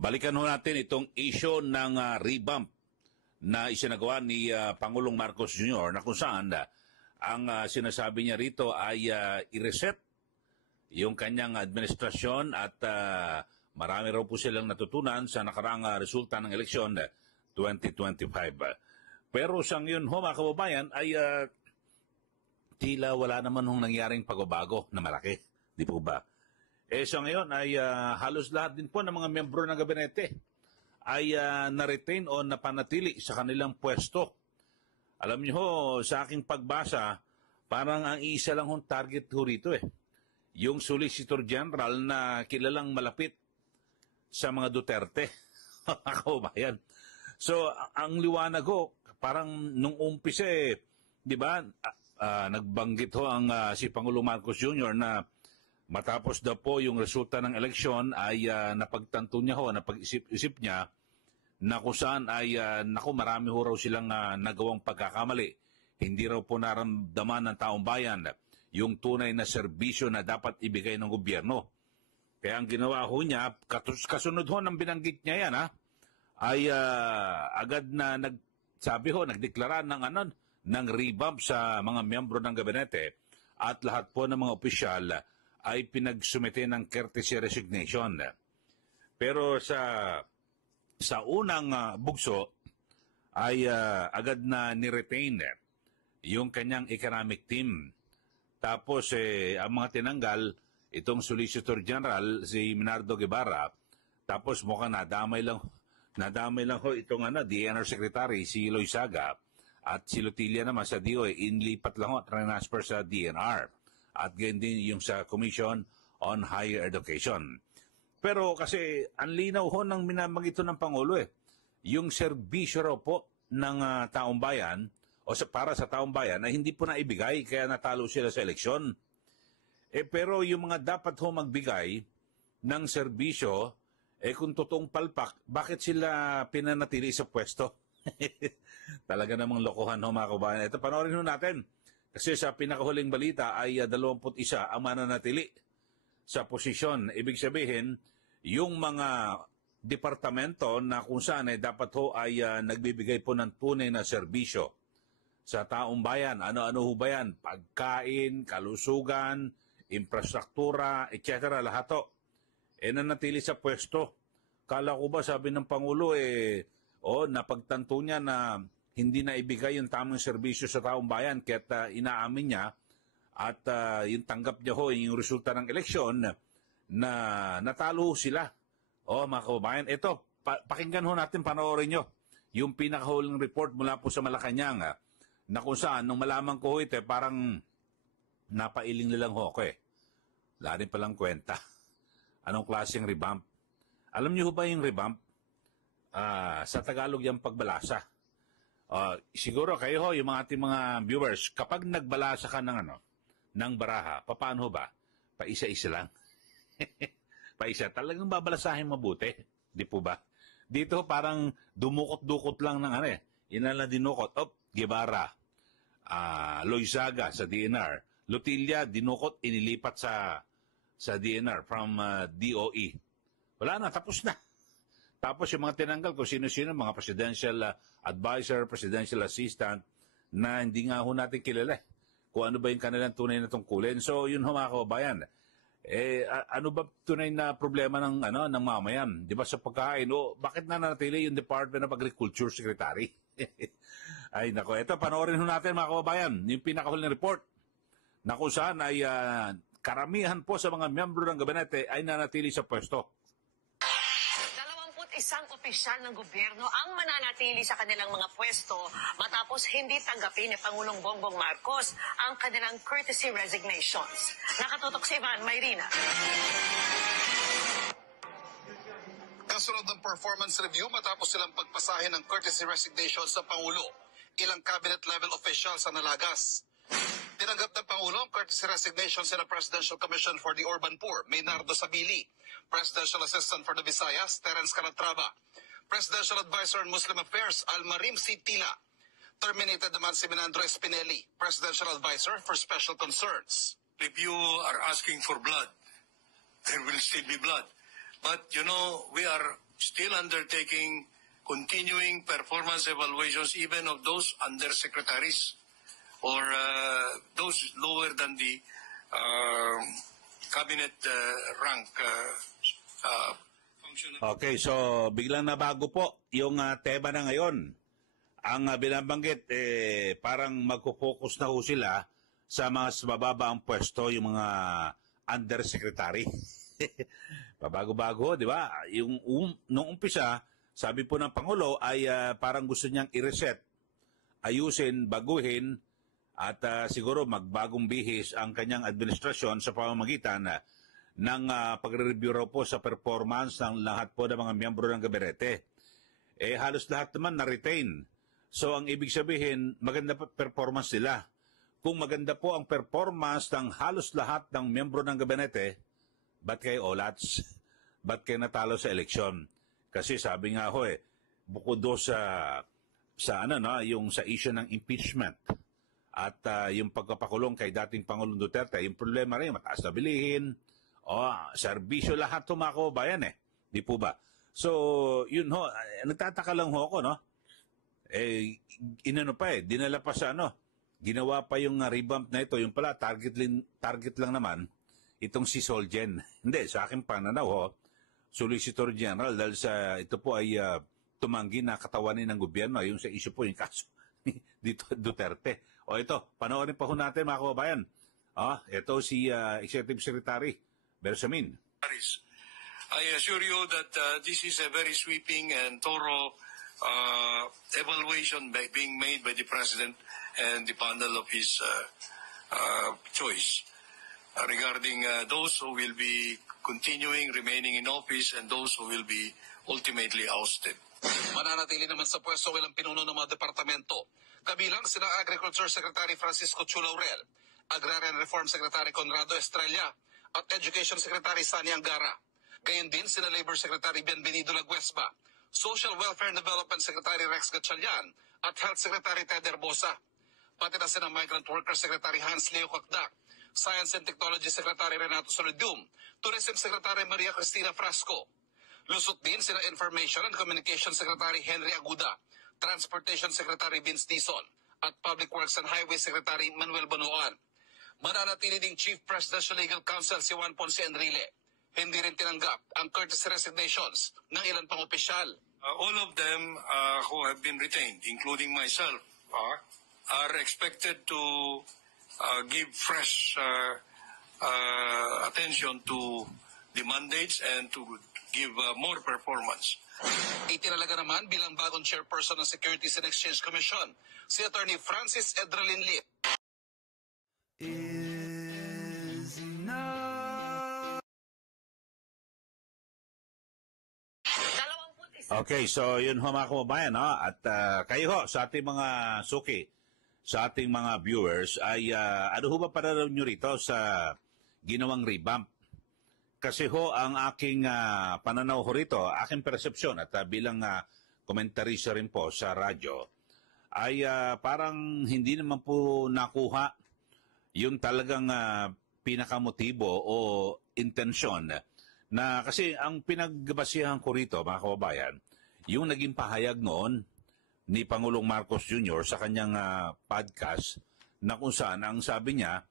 Balikan ho natin itong issue ng revamp na isinagawa ni Pangulong Marcos Jr. na kung saan ang sinasabi niya rito ay i-reset yung kanyang administrasyon at marami raw po silang natutunan sa nakaraang resulta ng eleksyon 2025. Pero sa ngayon ho mga kababayan ay tila wala naman hong nangyaring pagbabago na malaki. Di po ba? Sa ngayon ay halos lahat din po ng mga miyembro ng gabinete ay na-retain o napanatili sa kanilang pwesto. Alam niyo ho, sa aking pagbasa, parang ang isa lang hong target ho rito yung Solicitor General na kilalang malapit sa mga Duterte. Ako ba yan? So, ang liwanag ho, parang nung umpisa di ba, nagbanggit ho ang si Pangulong Marcos Jr. na matapos daw po yung resulta ng eleksyon ay napagtanto niya ho, napag-isip niya na kung saan ay naku, marami ho raw silang nagawang pagkakamali. Hindi raw po naramdaman ng taong bayan yung tunay na serbisyo na dapat ibigay ng gobyerno. Kaya ang ginawa ho niya, kasunod ho ng binanggit niya yan ay agad na nagdeklara ng revamp sa mga miyembro ng gabinete at lahat po ng mga opisyal ay pinagsumite ng courtesy resignation. Pero sa unang bugso ay agad na ni-retain yung kanyang economic team. Tapos ang mga tinanggal, itong Solicitor General, si Minardo Guevara, tapos mukhang nadamay lang ho itong DNR Secretary, si Loizaga, at si Lutilla naman sa DOE, inlipat lang ho, transfer sa DNR. At ganyan din yung sa Commission on Higher Education. Pero kasi ang linaw ho ng minamagito ng Pangulo yung serbisyo raw po ng taong bayan o para sa taong bayan na hindi po naibigay kaya natalo sila sa eleksyon. Pero yung mga dapat ho magbigay ng serbisyo, kung totoong palpak, bakit sila pinanatili sa pwesto? Talaga namang lokohan ho mga kabayan. Ito, panoorin ho natin. Kasi sa pinakahuling balita ay 21 ang mananatili sa posisyon. Ibig sabihin, yung mga departamento na kung saan dapat ho ay nagbibigay po ng tunay na serbisyo sa taong bayan. Ano-ano ho ba yan? Pagkain, kalusugan, infrastruktura, etc. Lahat ho. Nanatili sa pwesto. Kala ko ba, sabi ng Pangulo, napagtanto niya na hindi na ibigay yung tamang serbisyo sa taong bayan kaya't inaamin niya at yung tanggap niya ho yung resulta ng eleksyon na natalo sila. Mga kababayan, ito, pakinggan ho natin, panoorin nyo yung pinakahuling report mula po sa Malacanang na kung saan, nung malaman ko ho ito, parang napailing nilang ho ako Wala rin palang kwenta. Anong klaseng revamp? Alam niyo ho ba yung revamp? Sa Tagalog yung pagbalasa. Siguro kayo ho, yung mga ating mga viewers, kapag nagbalasa ka ng baraha, paano ba? Paisa-isa lang. Paisa. Talagang babalasahin mabuti. Di po ba? Dito parang dumukot-dukot lang ng Inala dinukot. Guevara. Loizaga sa DNR. Lutilla, dinukot, inilipat sa DNR from DOE. Wala na, tapos na. Tapos yung mga tinanggal kung sino-sino, mga presidential advisor, presidential assistant, na hindi nga ho natin kilala kung ano ba yung kanilang tunay na tungkulin. So yun ho mga kababayan. Ano ba tunay na problema ng mamayan? Di ba sa pagkain? Bakit nanatili yung Department of Agriculture Secretary? Ay nako, ito panoorin ho natin mga kababayan, yung pinakahuling report na kung saan ay karamihan po sa mga miyembro ng gabinete ay nanatili sa pwesto. Isang opisyal ng gobyerno ang mananatili sa kanilang mga pwesto matapos hindi tanggapin ni Pangulong Bongbong Marcos ang kanilang courtesy resignations. Nakatutok si Ivan Mayrina. Kasunod ng performance review matapos silang pagpasahin ng courtesy resignation sa Pangulo, ilang cabinet-level officials ang nalagas. Tinanggap ng Pangulo ang courtesy resignation sa Presidential Commission for the Urban Poor, Maynardo Sabili, Presidential Assistant for the Visayas, Terence Calatrava, Presidential Advisor on Muslim Affairs, Almarim C. Tila. Terminated naman si Menandro Espinelli, Presidential Advisor for Special Concerns. If you are asking for blood, there will still be blood. But, we are still undertaking continuing performance evaluations even of those undersecretaries or those lower than the cabinet rank functional. Okay, so biglang nabago po yung tema na ngayon. Ang binabanggit, parang magpo-focus na ho sila sa mga mababa ang pwesto, yung mga undersecretary. Pabago-bago, di ba? Nung umpisa, sabi po ng Pangulo ay parang gusto niyang i-reset, ayusin, baguhin, at siguro magbagong bihis ang kanyang administrasyon sa pamamagitan ng pagre-review raw po sa performance ng lahat po ng mga miyembro ng gabinete. Halos lahat naman na-retain. So ang ibig sabihin, maganda pa performance nila. Kung maganda po ang performance ng halos lahat ng miyembro ng gabinete, ba't kayo olats? Ba't kayo natalo sa eleksyon? Kasi sabi nga ho bukod do sa yung sa issue ng impeachment at yung pagpapakulong kay dating Pangulong Duterte, yung problema rin, mataas na bilihin, serbisyo lahat ho mga kababayan Di po ba? So, yun ho, nagtataka lang ho ako, no? Dinala pa sa ginawa pa yung revamp na ito, yung pala, target lang naman, itong si Solgen. Hindi, sa aking pananaw ho, Solicitor General, dahil sa ito po ay tumanggi na katawanin ng gobyerno, yung sa issue po, yung kaso dito Duterte. Ito, panoorin pa ho natin mga kababayan. Ito si Executive Secretary Bersamin. I assure you that this is a very sweeping and thorough evaluation being made by the President and the panel of his choice regarding those who will be continuing, remaining in office, and those who will be ultimately ousted. Mananatili naman sa pwesto ilang pinuno ng mga departamento, kabilang sina Agriculture Secretary Francisco Chu Laurel, Agrarian Reform Secretary Conrado Estrella, at Education Secretary Sani Angara. Gayon din sina Labor Secretary Bienvenido Laguesba, Social Welfare and Development Secretary Rex Gatchalian, at Health Secretary Ted Herbosa. Pati na sina Migrant Worker Secretary Hans Leo Cacdac, Science and Technology Secretary Renato Solidium, Tourism Secretary Maria Cristina Frasco. Lusot din sina Information and Communication Secretary Henry Aguda, Transportation Secretary Vince Dizon, at Public Works and Highway Secretary Manuel Bonoan. Mananatili ding Chief Presidential Legal Counsel si Juan Ponce Enrile. Hindi rin tinanggap ang courtesy resignations ng ilan pang opisyal. All of them who have been retained, including myself, are expected to give fresh attention to the mandates and to give more performance. Itinalaga naman bilang bagong chairperson ng Securities and Exchange Commission si Attorney Francis Edralin Lip. Okay, so yun ho mga kababayan, at kayo ho sa ating mga suki, sa ating mga viewers, ay ano ho ba para nyo rito sa ginawang revamp? Kasi ho, ang aking pananaw ho rito, aking persepsyon at bilang komentarista rin po sa radyo, ay parang hindi naman po nakuha yung talagang pinakamotibo o intensyon na kasi ang pinagbasihan ko rito, mga kababayan, yung naging pahayag noon ni Pangulong Marcos Jr. sa kanyang podcast na kung saan ang sabi niya,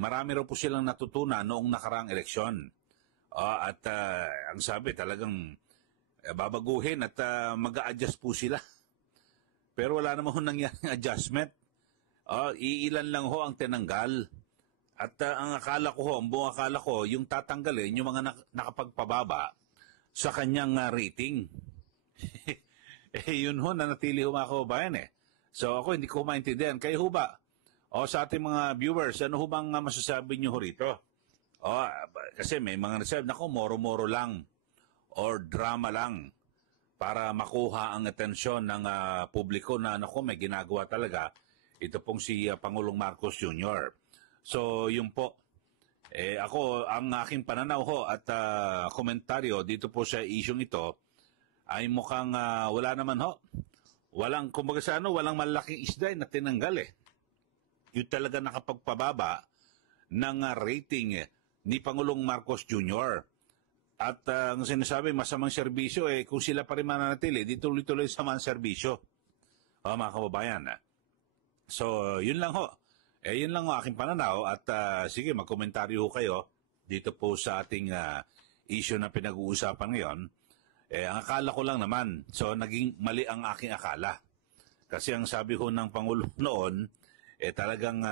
marami raw po silang natutunan noong nakaraang eleksyon. At ang sabi talagang babaguhin at mag-a-adjust po sila. Pero wala naman ho nangyaring adjustment. Iilan lang ho ang tinanggal. At ang akala ko ho, ang buong akala ko, yung tatanggalin, yung mga nakapagpababa sa kanyang rating. Yun ho, nanatili ho mga kababayan So ako hindi ko maintindihan. Kayo ho ba? Sa ating mga viewers, ano ho bang masasabi nyo ho rito? Kasi may mga nasabi, naku, moro-moro lang or drama lang para makuha ang atensyon ng publiko na naku, may ginagawa talaga. Ito pong si Pangulong Marcos Jr. So, yun po. Ako, ang aking pananaw ho at komentaryo dito po sa isyong ito ay mukhang wala naman ho. Walang, kumbaga sa walang malaking isda na tinanggal Yung talaga nakapagpababa ng rating ni Pangulong Marcos Jr. At ang sinasabi, masamang serbisyo, kung sila pa rin mananatili, di tuloy-tuloy sa mga serbisyo. Mga kababayan. So, yun lang ho. Yun lang ho aking pananaw. At sige, magkomentaryo ho kayo dito po sa ating issue na pinag-uusapan ngayon. Ang akala ko lang naman, so naging mali ang aking akala. Kasi ang sabi ho ng Pangulo noon, talagang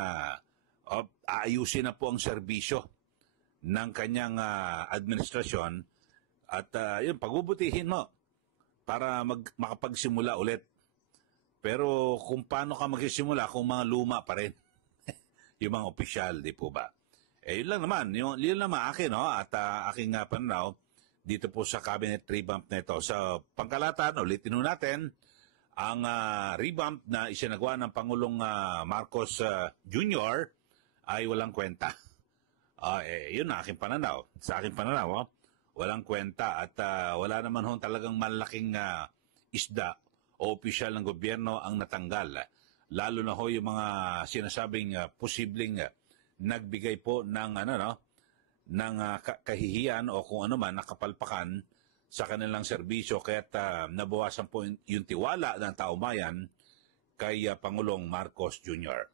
aayusin na po ang serbisyo ng kanyang administrasyon at yun, pagbubutihin mo para makapagsimula ulit. Pero kung paano ka magsisimula kung mga luma pa rin, yung mga opisyal, di po ba? Yun lang naman, yun naman akin, no? At aking pananaw dito po sa cabinet revamp na ito. Sa pangkalatan, ulitin natin, ang revamp na isinagawa ng Pangulong Marcos Jr. ay walang kwenta. Yun na aking pananaw. Sa aking pananaw, walang kwenta at wala naman hong talagang malaking isda o opisyal ng gobyerno ang natanggal. Lalo na ho yung mga sinasabing posibleng nagbigay po ng ng kahihiyan o kung ano man nakapalpakan sa kanilang serbisyo kaya't nabawasan po yung tiwala ng taumbayan kay Pangulong Marcos Jr.